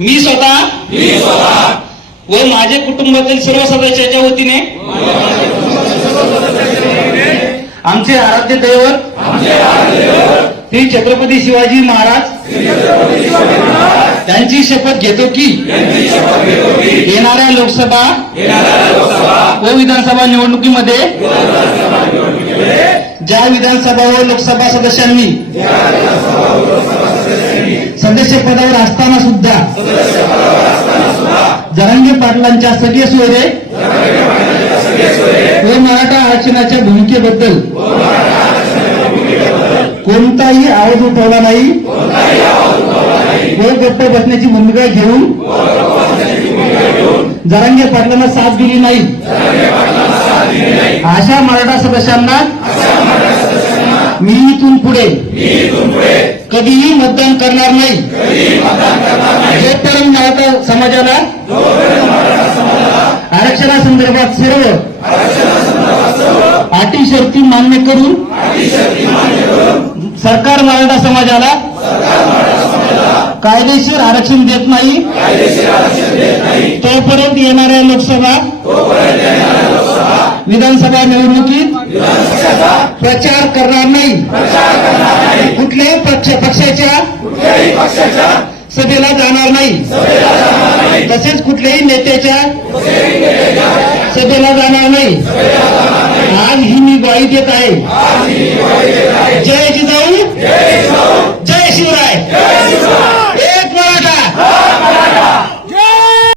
मी स्वतः व माझे कुटुंबातील सर्व सदस्याच्या वतीने आमचे आराध्य दैवत श्री छत्रपती शिवाजी महाराज त्यांची शपथ घेतो की येणाऱ्या लोकसभा व विधानसभा निवडणुकीमध्ये ज्या विधानसभा व लोकसभा सदस्यांनी सदस्य पदावर असताना सुद्धा जहांगीर पाटलांच्या सगळे सोयरे हे मराठा आरक्षणाच्या भूमिकेबद्दल कोणताही आवाज उठवला नाही व गप्प बसण्याची भूमिका घेऊन जरांगीर पाटलांना साथ दिली नाही अशा मराठा सदस्यांना मी इथून पुढे कधीही मतदान करणार नाही जोपर्यंत मराठा समाजाला आरक्षणासंदर्भात सर्व अटी शर्ती मान्य करून सरकार मराठा समाजाला कायदेशीर आरक्षण देत नाही तोपर्यंत येणाऱ्या लोकसभा विधानसभा निवडणुकीत प्रचार करणार नाही कुठल्याही पक्ष पक्षाच्या सभेला जाणार नाही तसेच कुठल्याही नेत्याच्या सभेला जाणार नाही आज ही मी ग्वाही देत आहे जय जिजा